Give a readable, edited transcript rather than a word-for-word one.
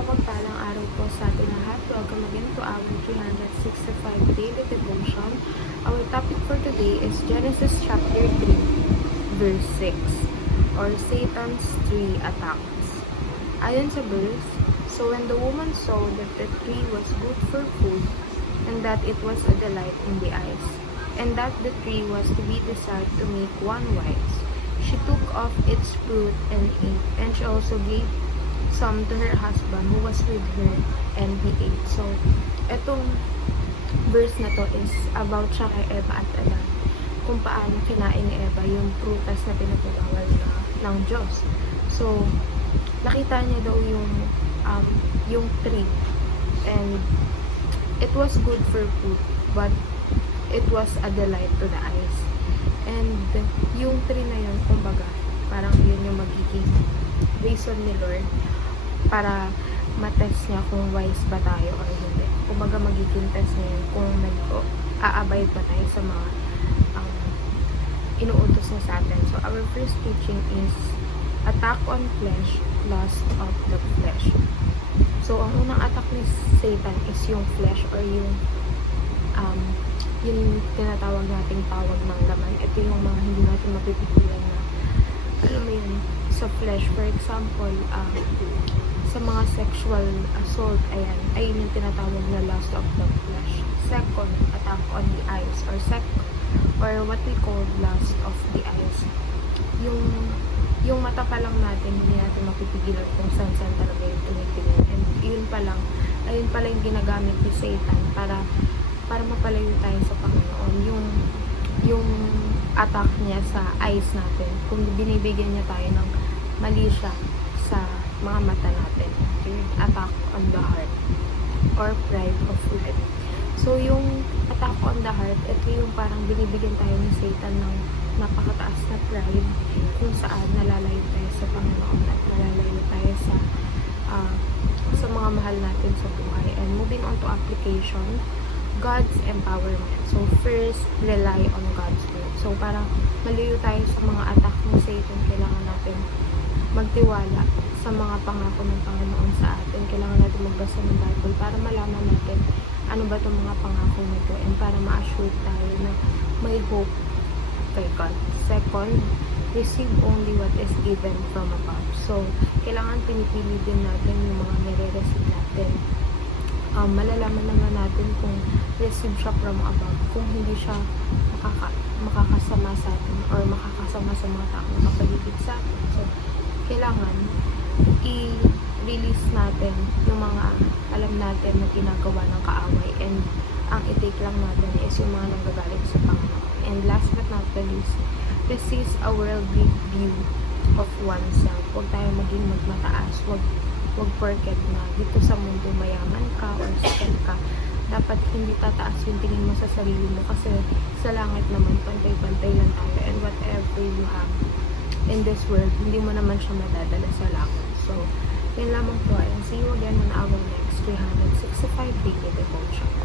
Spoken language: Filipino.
mapagpalang araw po sa ating lahat. Welcome again to our 365 Daily Devotion. Our topic for today is Genesis chapter 3, verse 6, or Satan's 3 attacks. Ayon sa verse, so when the woman saw that the tree was good for food, and that it was a delight in the eyes, and that the tree was to be desired to make one wise, she took of its fruit and ate, and she also gave some to her husband who was with her, and he ate. So, etong verse na to is about siya kay Eva at Adan, kung paano kinain ni Eva yung prutas na pinapabawal ng Diyos. So, nakita niya daw yung tree, and it was good for food, but it was a delight to the eyes. And yung tree na yun, kumbaga, parang yun yung magiging reason ni Lord para matest niya kung wise ba tayo or hindi. Kumbaga magiging test niya yun kung aabide ba tayo sa mga inuutos niya sa atin. So, our first teaching is attack on flesh, lust of the flesh. So, ang unang attack ni Satan is yung flesh or yung tinatawag nating tawag ng laman. Ito yung mga hindi natin mapipigilan na, alam mo yun, sa flesh. For example, sa mga sexual assault, ayun yung tinatawag na lust of the flesh. Second, attack on the eyes, or what we call lust of the eyes. Yung mata pa lang natin, hindi natin mapipigilan kung saan talaga yung tumitingin. And ayun pala yung ginagamit ni Satan para mapalayo tayo sa Panginoon. Yung attack niya sa eyes natin, kung binibigyan niya tayo ng mali siya sa mga mata natin. Third, attack on the heart, or pride of life. So, yung attack on the heart, ito yung parang binibigyan tayo ni Satan ng napakataas na pride, kung saan nalalayo tayo sa Panginoon at nalalayo tayo sa mga mahal natin sa buhay. And moving on to application, God's empowerment. So, first, rely on God's word. So, para malayo tayo sa mga attack ng Satan, kailangan natin magtiwala sa mga pangako ng Panginoon sa atin. Kailangan natin magbasa ng Bible para malaman natin ano ba itong mga pangako nito, and para ma-assure tayo na may hope kay God. Second, receive only what is given from above. So, kailangan pinipili din natin yung mga nire-receive natin. Malalaman naman natin kung receive siya from above, kung hindi siya makakasama sa atin or makakasama sa mga tao na kapaligid sa atin. So, kailangan i-release natin yung mga alam natin na ginagawa ng kaaway, and ang i-take lang natin is yung mga nanggagaling sa Panginoon. And last but not the least, resist a worldly view of oneself. Huwag tayo maging magmataas. Huwag porket na dito sa mundo mayaman ka or sikat ka, dapat hindi tataas yung tingin mo sa sarili mo, kasi sa langit naman pantay-pantay lang tayo, and whatever you have in this world, hindi mo naman siya madadala sa langit. So, yun lamang po, and see you again on our next 365 Daily Devotion.